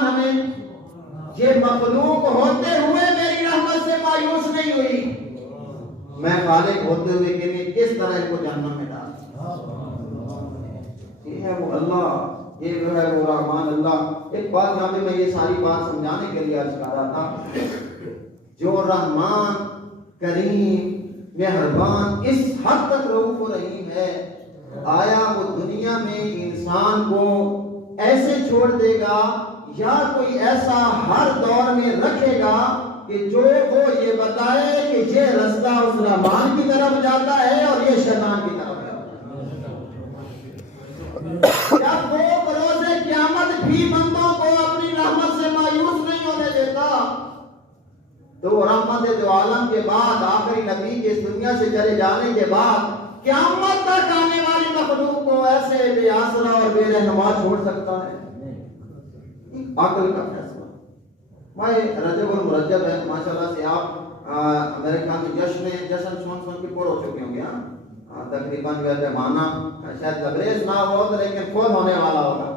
رحمان ہمیں یہ مخلوق ہوتے ہوئے میری رحمت سے مایوس نہیں ہوئی، میں خالق ہوتے ہوئے کہ نہیں کس طرح ان کو جہنم میں ڈال۔ یہ ہے وہ اللہ، یہ جو ہے وہ رحمان اللہ۔ ایک بات یہاں پہ میں یہ ساری بات سمجھانے کے لیے عرض کر رہا تھا، جو رحمان کریم مہربان اس حد تک رؤوف و رحیم ہے، آیا وہ دنیا میں انسان کو ایسے چھوڑ دے گا یا کوئی ایسا ہر دور میں رکھے گا کہ جو وہ یہ بتائے کہ یہ رستہ اس رحمان کی طرف جاتا ہے اور یہ شیطان کی طرف جاتا ہے؟ جب وہ بروز قیامت بھی بندوں کو اپنی رحمت سے مایوس نہیں ہونے دیتا، تو رحمت دو عالم کے بعد آخری نبی کے اس دنیا سے چلے جانے کے بعد قیامت تک آنے والی مخلوق کو ایسے بے آسرا اور بے رہنما چھوڑ سکتا ہے؟ عقل کا فیصلہ۔ ماہ رجب المرجب ہے، ماشاءاللہ سے آپ میرے خیال میں جشن سن کے پور ہو چکے ہوں گے، تقریباً جو پیمانہ شاید لبریز نہ ہو تو لیکن فل ہونے والا ہوگا۔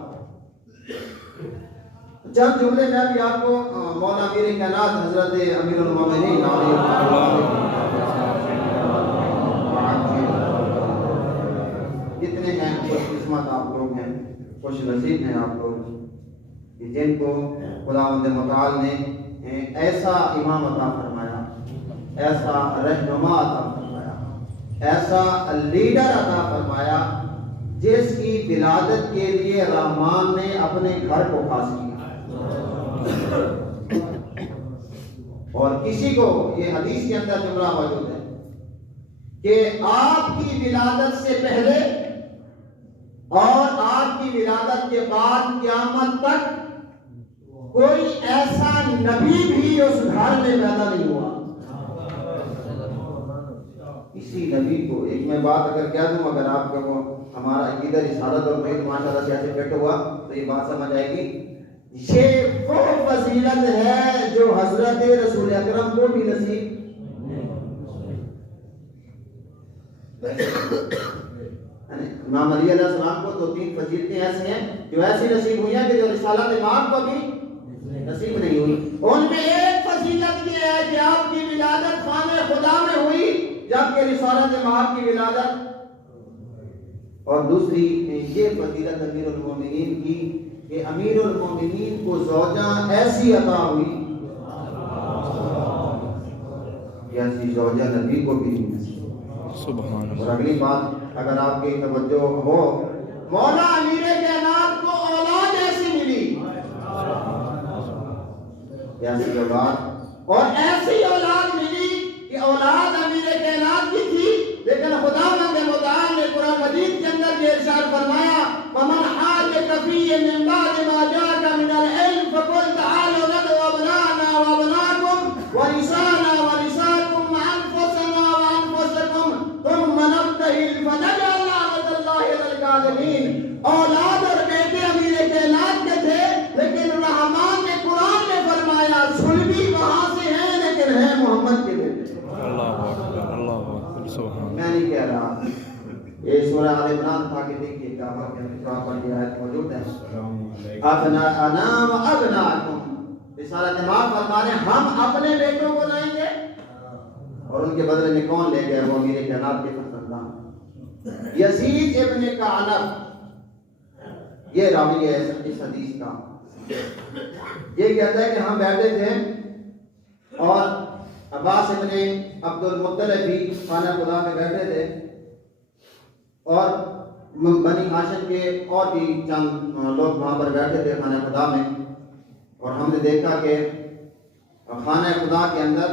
چند جملے میں بھی آپ کو مولا امیر کائنات حضرت امیر المومنین جتنے ہیں خوش قسمت آپ لوگ ہیں، خوش نصیب ہیں آپ لوگ کہ جن کو خداوند متعال نے ایسا امام عطا فرمایا، ایسا رہنما عطا فرمایا، ایسا لیڈر عطا فرمایا جس کی ولادت کے لیے رحمان نے اپنے گھر کو خاص کیا۔ اور کسی کو یہ حدیث کے اندر جملہ موجود ہے کہ آپ کی ولادت سے پہلے اور آپ کی ولادت کے بعد قیامت تک کوئی ایسا نبی بھی اس گھر میں پیدا نہیں ہوا۔ کسی نبی کو ایک میں بات اگر کہہ دوں، اگر آپ کا وہ ہمارا عقیدہ رسالت اور بعید ماشاءاللہ سے ایسے فٹ ہوا تو یہ بات سمجھ آئے گی، یہ وہ فضیلت ہے جو حضرت رسول اکرم کو بھی نصیب امام علی علیہ السلام کو تو 3 فضیلتیں ایسی ہیں جو ایسی نصیب ہوئی ہیں کہ جو رسالت امام کو بھی نصیب نہیں ہوئی۔ ان میں ایک فضیلت یہ ہے کہ آپ کی ولادت خانہ خدا میں ہوئی جبکہ رسالت امام کی ولادت، اور دوسری یہ فضیلت امیر المومنین کی کہ امیر المومنین کو زوجہ ایسی عطا ہوئی کہ ایسی زوجہ نبی کو بھی نہیں نصیب۔ سبحان اللہ۔ اور اگلی بات اگر آپ کی توجہ ہو، مولا امیر کائنات کو اولاد ایسی ملی، ایسی اولاد اور ایسی اولاد ملی کہ اولاد امیر کائنات کی تھی، لیکن خداوند متعال نے قرآن مجید کے اندر یہ ارشاد فرمایا وَمَنْ حَاجَكَ فِيهِ مِنْ بَعْدِ مَا جَاءَكَ مِنَ الْعِلْمِ فَقُلْ تَعَالَوْا نَدْعُ أَبْنَاءَنَا وَأَبْنَاءَكُمْ وَنِسَاءَنَا وَنِسَاءَكُمْ وَأَنفُسَنَا وَأَنفُسَكُمْ ثُمَّ نَبْتَهِلْ فَنَجْعَلْ لَعْنَةَ اللَّهِ عَلَى الْكَاذِبِينَ۔ اولاد اور بیٹے امیر کائنات کے تھے، لیکن رحمان نے قرآن میں فرمایا سلبی وہاں سے ہیں لیکن ہیں محمد کے بیٹے۔ اللہ اکبر، سبحان۔ میں نہیں کہہ رہا، یہ سورہ آل عمران تھا کہ دیکھیے کیا بات ہے، پر یہ آیت موجود ہے ابناءنا و ابناءکم، رسالت امام فرما رہے ہیں ہم اپنے بیٹوں کو لائیں گے اور ان کے بدلے میں کون لے گئے؟ وہ امیر کائنات کے فرزندان یزید ابن کعنب، یہ راوی ہے اس حدیث کا، یہ کہتا ہے کہ ہم بیٹھے تھے اور عباس ابن عبد المطلب بھی خانہ خدا میں بیٹھے تھے اور بنی ہاشم کے اور بھی چند لوگ وہاں پر بیٹھے تھے خانہ خدا میں، اور ہم نے دیکھا کہ خانہ خدا کے اندر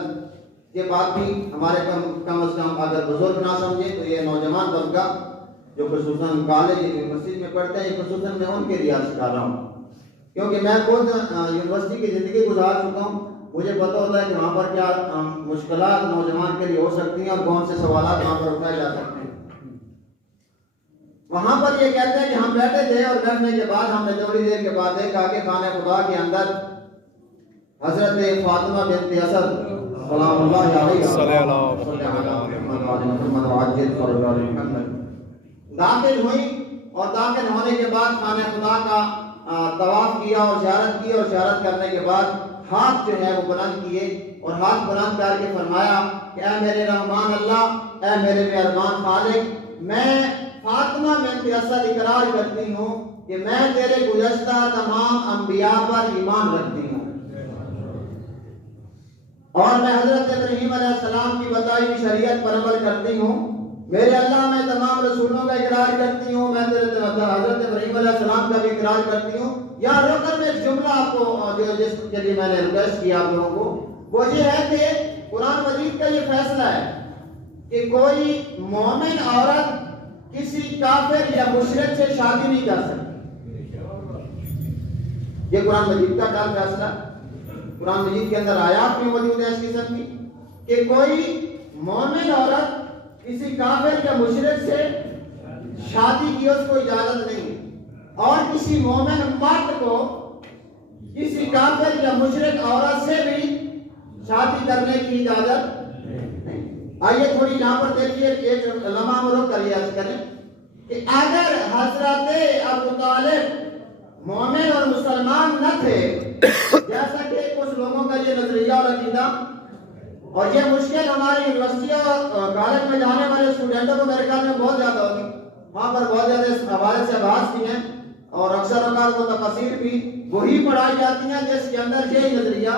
یہ بات بھی ہمارے کم از کم اگر بزرگ نہ سمجھے تو یہ نوجوان طبقہ جو خصوصاً کالج یونیورسٹی میں پڑھتے ہیں، خصوصاً میں ان کے لیے عرض کر رہا ہوں کیونکہ میں خود یونیورسٹی کی زندگی گزار چکا ہوں، مجھے پتہ ہوتا ہے کہ وہاں پر کیا مشکلات نوجوان کے لیے ہو سکتی ہیں اور کون سے سوالات وہاں پر اٹھائے جا سکتے ہیں۔ وہاں پر یہ کہتے ہیں کہ ہم بیٹھے تھے اور بیٹھنے کے بعد ہم نے تھوڑی دیر کے بعد دیکھا کہ خانہ خدا کے اندر حضرت فاطمہ بنت اسد سلام اللہ علیہ داخل ہوئی، اور داخل ہونے کے بعد خانہ خدا کا طواف کیا اور زیارت کی، اور زیارت کرنے کے بعد ہاتھ جو ہے وہ بلند کیے اور ہاتھ بلند کر کے فرمایا کہ اے میرے رحمان اللہ، اے میرے مہربان خالق، میں فاطمہ بنت اسد اقرار کرتی ہوں کہ میں تیرے گزشتہ تمام انبیاء پر ایمان رکھتی ہوں، اور میں حضرت ابراہیم علیہ السلام کی بتائی ہوئی شریعت پر عمل کرتی ہوں، میرے اللہ میں تمام رسولوں کا اقرار کرتی ہوں، میں حضرت ابراہیم علیہ السلام کا بھی اقرار کرتی ہوں۔ یہاں روک کر میں ایک جملہ آپ کو جس کے لیے میں نے ریکویسٹ کیا آپ لوگوں کو، وہ یہ ہے کہ قرآن مجید کا یہ فیصلہ ہے کہ کوئی مومن عورت کسی کافر یا مشرک سے شادی نہیں کر سکتی۔ یہ قرآن مجید کا کیا فیصلہ ہے؟ قرآن مجید کے اندر آیات میں موجود ہے اس قسم کی کہ کوئی مومن عورت کسی کافر یا مشرک سے شادی کی اس کو اجازت نہیں، اور کسی مومن مرد کو کسی کافر یا مشرک عورت سے بھی شادی کرنے کی اجازت نہیں۔ آئیے تھوڑی یہاں پر دیکھیے، ایک لمحہ مرو کر یاد کریں کہ اگر حضرت ابو طالب مومن اور مسلمان نہ تھے، جیسا کہ کچھ لوگوں کا یہ نظریہ اور عقیدہ، اور یہ مشکل ہماری یونیورسٹی اور کالج میں جانے والے اسٹوڈنٹوں کو میرے خیال میں بہت زیادہ ہوگی، وہاں پر بہت زیادہ اس حوالے سے بحث کی ہیں، اور اکثر اوقات وہ تفاسیر بھی وہی پڑھائی جاتی ہیں جس کے اندر یہ نظریہ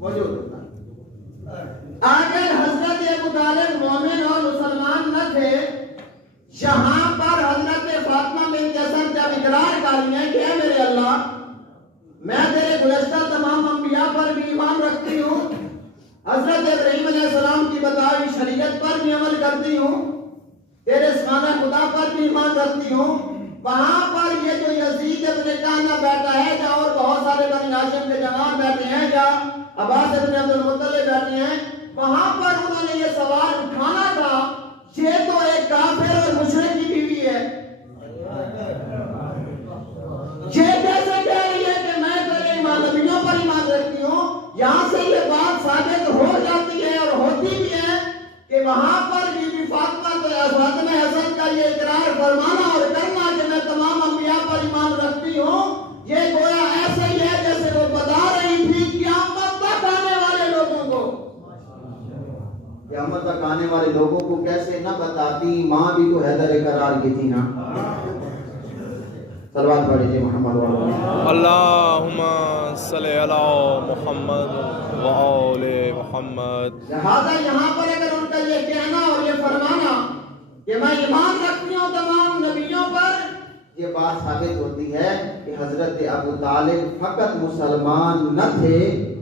موجود ہوتا ہے۔ اگر حضرت ابو طالب مومن اور مسلمان نہ تھے، یہاں پر حضرت فاطمہ بنت اسد جب اقرار کر لیں کہ اے میرے اللہ، میں تیرے گزشتہ تمام انبیاء پر بھی ایمان رکھتی ہوں، حضرت ابراہیم علیہ السلام کی بتائی ہوئی شریعت پر بھی عمل کرتی ہوں، تیرے سبحانہ خدا پر بھی ایمان رکھتی ہوں، وہاں پر یہ جو یزید ابن کہنہ بیٹھا ہے، جہاں اور بہت سارے بنی ہاشم کے جوان بیٹھے ہیں، جہاں عباس ابن عبد المطلب بیٹھے ہیں، وہاں پر انہوں نے یہ سوال اٹھانا تھا، یہ تو ایک کافر اور مشرک کی بیوی ہے، یہ کیسے کہہ رہی ہے کہ میں تیرے نبیوں پر ایمان رکھتی ہوں؟ یہاں سے یہ بات ثابت ہو جاتی ہے اور ہوتی بھی ہے کہ وہاں پر بی بی فاطمہ حسن کا یہ اقرار فرمانا اور کرنا کہ میں تمام انبیاء پر ایمان رکھتی ہوں، یہ گویا ایسے ہی ہے جیسے وہ بتا رہی تھی قیامت تک آنے والے لوگوں کو، قیامت تک آنے والے لوگوں کو کیسے نہ بتاتی، ماں بھی تو حیدر اقرار کی تھی نا۔ صلوات پڑھیے محمد اللہم صلی علی محمد وآل محمد۔ لہذا یہاں پر اگر ان کا یہ کہنا اور یہ فرمانا کہ میں ایمان رکھتی ہوں تمام نبیوں پر، یہ بات ثابت ہوتی ہے کہ حضرت ابو طالب فقط مسلمان نہ تھے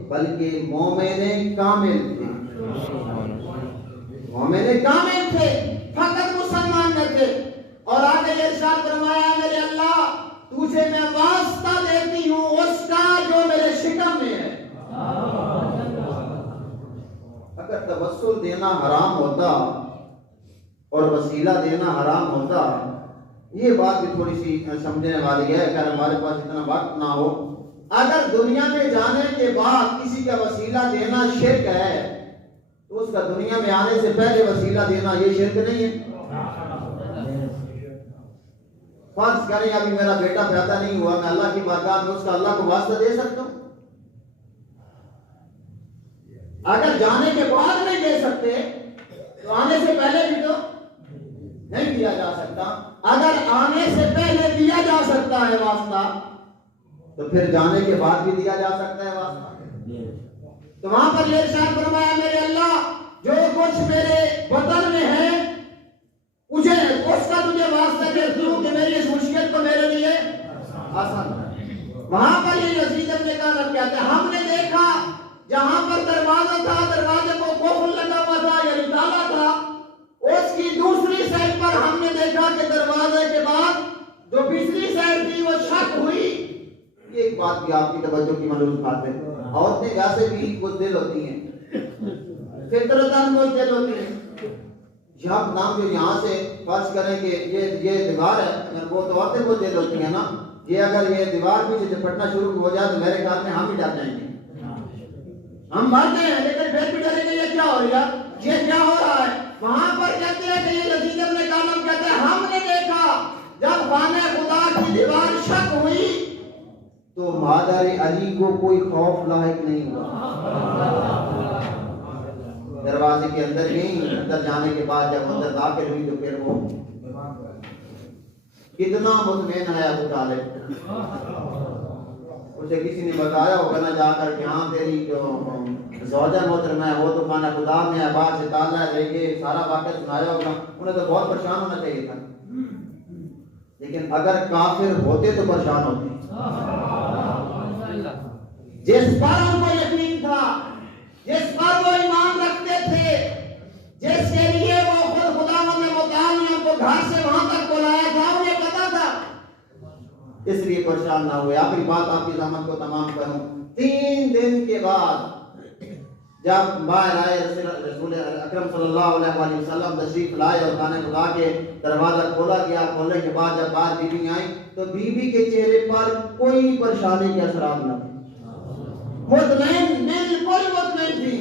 بلکہ مومن کامل تھے، مومن کامل تھے، فقط مسلمان نہ تھے۔ اور آگے یہ ارشاد فرمایا میرے اللہ تجھے میں واسطہ دیتی ہوں اس کا جو میرے شکم میں ہے۔ اگر توسل دینا حرام ہوتا اور وسیلہ دینا حرام ہوتا، یہ بات بھی تھوڑی سی سمجھنے والی ہے، اگر ہمارے پاس اتنا وقت نہ ہو۔ اگر دنیا میں جانے کے بعد کسی کا وسیلہ دینا شرک ہے تو اس کا دنیا میں آنے سے پہلے وسیلہ دینا یہ شرک نہیں ہے؟ فرض کریں ابھی میرا بیٹا پیدا نہیں ہوا، میں اللہ کی بارگاہ میں اس کا اللہ کو واسطہ دے سکتا ہوں؟ اگر جانے کے بعد نہیں دے سکتے تو آنے سے پہلے بھی تو نہیں دیا جا سکتا۔ اگر آنے سے پہلے دیا جا سکتا ہے واسطہ تو پھر جانے کے بعد بھی دیا جا سکتا ہے واسطہ۔ تو وہاں پر یہ ارشاد فرمایا میرے اللہ جو کچھ میرے بدن میں ہے مجھے اس کا تجھے واسطہ دیتی ہوں کہ میری اس مشکل کو میرے لیے آسان ہے۔ وہاں پر یہ یزید ابن کہنہ کہتے ہیں ہم نے دیکھا جہاں پر دروازہ تھا، دروازے کو قفل لگا ہوا تھا یعنی تالا تھا، اس کی دوسری سائڈ پر ہم نے دیکھا کہ دروازے کے بعد جو پچھلی سائڈ تھی وہ شک ہوئی۔ یہ ایک بات بھی آپ کی توجہ کی ملحوظ بات ہے، عورتیں ویسے بھی بزدل ہوتی ہیں، فطرتاً بزدل ہوتی ہیں۔ جب نام جو یہاں سے فرض کریں کہ یہ دیوار ہے، اگر وہ تو عورتیں بزدل ہوتی ہیں نا، یہ اگر یہ دیوار پیچھے جھپٹنا شروع ہو جائے تو میرے خیال میں ہم ہی ڈر جائیں گے، ہم مرتے ہیں لیکن پھر بھی ڈریں گے یہ کیا ہو رہا ہے، یہ کیا ہو رہا ہے۔ وہاں پر کہتے ہیں کہ یہ یزید ابن کہنہ کہتے ہیں ہم نے دیکھا جب خانہ خدا کی دیوار شک ہوئی تو مادر علی کو کوئی خوف لاحق نہیں ہوا. دروازے کے اندر گئی, اندر جانے کے بعد جب اندر داخل ہوئی تو پھر وہ کتنا مطمئن ہے ابو طالب. اسے کسی نے بتایا ہوگا نا جا کر کہ ہاں تیری جو زوجہ محترمہ ہے وہ تو خانہ خدا میں ہے, باہر سے تالا ہے, لے کے سارا واقعہ سنایا ہوگا. انہیں تو بہت پریشان ہونا چاہیے تھا, لیکن اگر کافر ہوتے تو پریشان ہوتے. جس پر ان کو یقین تھا, جس پر وہ ایمان رکھتے تھے, جس کے لیے وہ خود خداوند متعال نے ان کو گھر سے وہاں تک بلایا تھا, انہیں پتا تھا, اس لیے پریشان نہ ہوئے. آخری بات آپ کی زحمت کو تمام کروں. 3 دن کے بعد جب باہر آئے رسول اکرم صلی اللہ علیہ وسلم تشریف لائے اور خانہ خدا کے دروازہ کھولا گیا. کھولنے کے بعد جب باہر بی بی آئیں تو بی بی کے چہرے پر کوئی پریشانی کے اثرات نہ تھے, مطمئن, بالکل مطمئن تھی.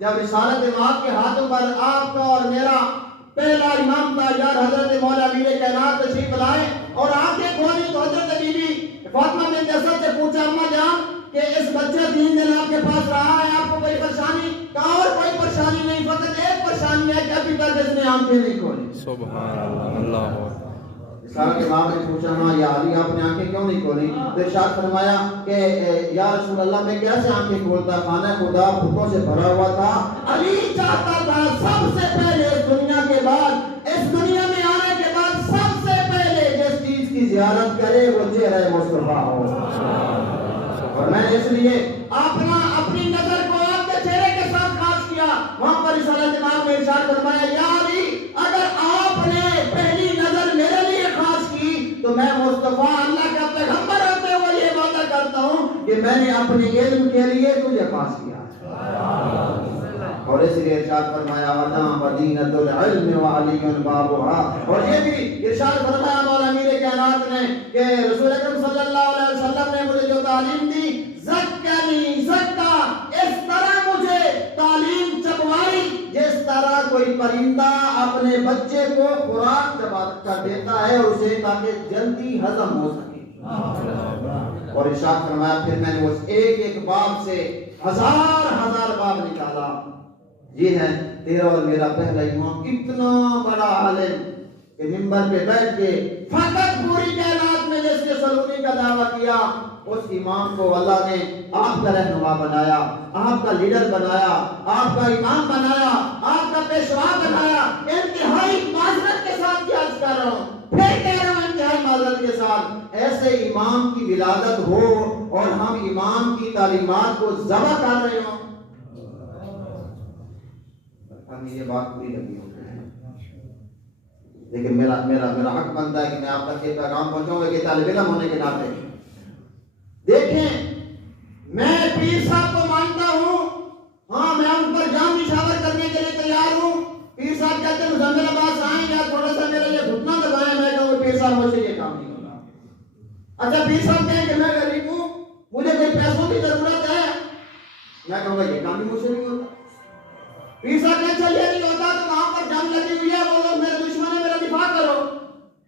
جب رسالت ماں کے ہاتھوں پر آپ کا اور میرا پہلا امام تاجدار حضرت مولا امیر کائنات تشریف لائے اور آنکھیں کھولی تو حضرت بی بی فاطمہ بنت اسد سے پوچھا, اما جان کہ اس بچہ 3 دن آپ کے پاس رہا ہے, آپ کو کوئی پریشانی؟ کہا اور کوئی پریشانی نہیں, فقط ایک پریشانی ہے کہ ابھی تک اس نے آنکھیں نہیں کھولی. سبحان اللہ. اللہ رسالت کے امام نے پوچھا, ہاں یا علی آپ نے آنکھیں کیوں نہیں کھولی؟ تو ارشاد فرمایا کہ یا رسول اللہ میں کیسے آنکھیں کھولتا, خانہ خدا بتوں سے بھرا ہوا تھا. علی چاہتا تھا سب سے پہلے اس دنیا کے بعد, اس دنیا میں آنے کے بعد سب سے پہلے جس چیز کی زیارت کرے وہ چہرہ مصطفیٰ ہو. اور میں نے اس لیے اپنی نظر کو آپ کے چہرے کے ساتھ خاص کیا. وہاں پر رسالت امام نے ارشاد فرمایا, یا علی اگر آپ نے پہلی نظر میرے لیے خاص کی تو میں مصطفیٰ اللہ کا پیغمبر ہوتے ہوئے یہ وعدہ کرتا ہوں کہ میں نے اپنے علم کے لیے تجھے خاص کیا. اور اس لیے ارشاد فرمایا, وَنَا مَدِينَةُ الْعِلْمِ وَعَلِيٌّ بَابُهَا. اور یہ بھی ارشاد فرمایا مولا امیر کائنات نے کہ رسول اکرم صلی اللہ علیہ وسلم نے مجھے جو تعلیم دی, زکانی زکا, اس طرح مجھے تعلیم چبوائی جس طرح کوئی پرندہ اپنے بچے کو خوراک چبا کر دیتا ہے اسے تاکہ جلدی ہضم ہو سکے. اور ارشاد فرمایا پھر میں نے اس ایک ایک باب سے ہزار باب نکالا. یہ ہے تیرا اور میرا پہلا امام, اتنا بڑا عالم کہ منبر پہ بیٹھ کے فقط پوری کائنات میں جس نے سلونی کا دعویٰ کیا, اس امام کو اللہ نے آپ کا رہنما بنایا, آپ کا لیڈر بنایا, آپ کا امام بنایا, آپ کا پیشوا بنایا. انتہائی معذرت کے ساتھ کیا عرض کر رہا ہوں, پھر کہہ رہا ہوں انتہائی معذرت کے ساتھ, ایسے امام کی ولادت ہو اور ہم امام کی تعلیمات کو ذبح کر رہے ہوں, ہمیں یہ بات پوری لگی ہو. لیکن میرا حق بنتا ہے کہ میں آپ تک یہ پیغام پہنچاؤں گا کہ طالب علم ہونے کے ناطے. دیکھیں میں پیر صاحب کو مانتا ہوں, ہاں میں ان پر جان نشاور کرنے کے لیے تیار ہوں. پیر صاحب کہتے ہیں مزمل عباس آئیں یا تھوڑا سا میرا یہ گھٹنا دبائیں, میں کہوں پیر صاحب مجھے یہ کام نہیں ہوگا. اچھا پیر صاحب کہیں کہ میں غریب ہوں, مجھے کوئی پیسوں کی ضرورت ہے, میں کہوں گا یہ کام بھی مجھ سے نہیں ہوتا. پیر صاحب کہیں چلیے نہیں ہوتا تو وہاں پر جنگ لگی ہوئی ہے, وہ لوگ میرے دشمن ہے, میرا دفاع کرو,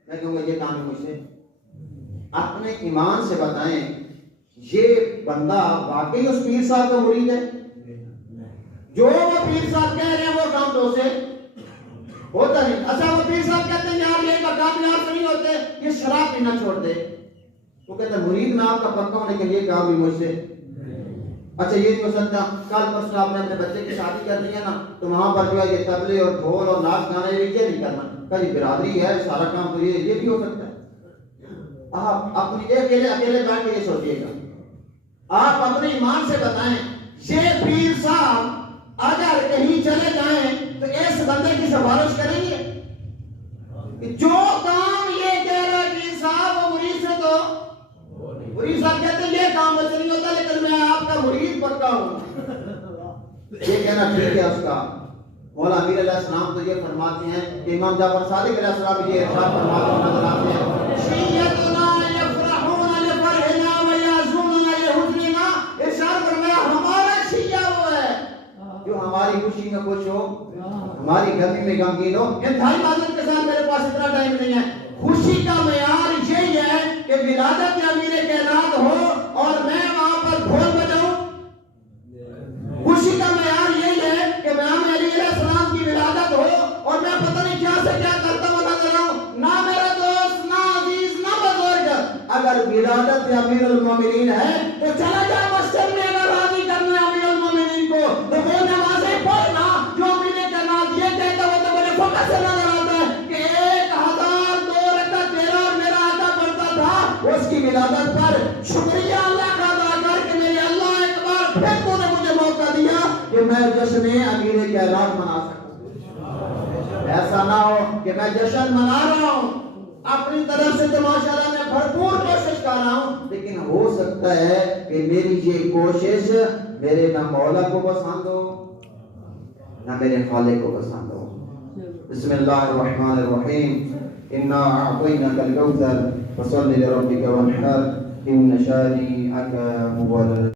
میں کہوں گا یہ کام بھی مجھ سے. اپنے ایمان سے بتائیں یہ بندہ واقعی اس پیر صاحب کا مرید ہے؟ جو وہ پیر صاحب کہہ رہے ہیں وہ کام تو سے ہوتا نہیں. اچھا وہ پیر صاحب کہتے ہیں یار یہ مقام یار سے نہیں ہوتے, یہ شراب پینا چھوڑ دے, وہ کہتے ہیں مرید میں آپ کا پکا ہوں لیکن یہ کام بھی مجھ سے. اچھا یہ نہیں ہو سکتا کل پرسوں آپ نے اپنے بچے کی شادی کر دی ہے نا تو وہاں پر جو ہے یہ طبلے اور ڈھول اور ناچ گانا یہ نہیں کرنا, کہیں برادری ہے سارا کام تو یہ بھی ہو سکتا ہے. آپ اپنی اکیلے بیٹھ کے یہ سوچیے گا, آپ اپنے ایمان سے بتائیں یہ پیر صاحب اگر کہیں چلے جائیں تو اس بندے کی سفارش کریں گے؟ جو کام یہ کہہ رہا ہے پیر صاحب وہ مرید سے تو مرید صاحب کہتے ہیں یہ کام ویسے نہیں ہوتا لیکن میں آپ کا مرید پکا ہوں. یہ کہنا ٹھیک ہے اس کا. مولا امیر علیہ السلام تو یہ فرماتے ہیں کہ امام جعفر صادق علیہ السلام یہ ارشاد فرماتے ہیں نظر آتے ہیں, شیعتنا یفرحون لفرحنا ویعزون لحزننا. ارشاد فرمایا ہمارا شیعہ وہ ہے جو ہماری خوشی میں خوش ہو, ہماری غمی میں غمگین ہو. انتہائی معذرت کے ساتھ میرے پاس اتنا ٹائم نہیں ہے, خوشی کا میں ولادت امیر المومنین ہے تو چلا جا مسجد میں، اگر راضی کرنا ہے امیر المومنین کو تو وہ نمازیں پڑھنا جو امیر کائنات یہ کہتا وہ تو بڑے فقط سے نظر آتا ہے کہ 1002 رکعت تیرا اور میرا آقا پڑھتا تھا، اس کی ولادت پر شکریہ اللہ کا ادا کر کہ میرے اللہ ایک بار پھر تو نے مجھے موقع دیا کہ میں جشن امیر کائنات منا سکوں۔ ایسا نہ ہو کہ میں جشن منا رہا ہوں اپنی طرف سے تو ماشاءاللہ میں بھرپور کوشش کر رہا ہوں، لیکن ہو سکتا ہے کہ میری یہ کوشش میرے نہ مولا کو پسند ہو نہ میرے خالق کو پسند ہو۔ بسم اللہ الرحمن الرحیم، انا اعطیناک الکوثر فصل لربک وانحر ان شانئک هو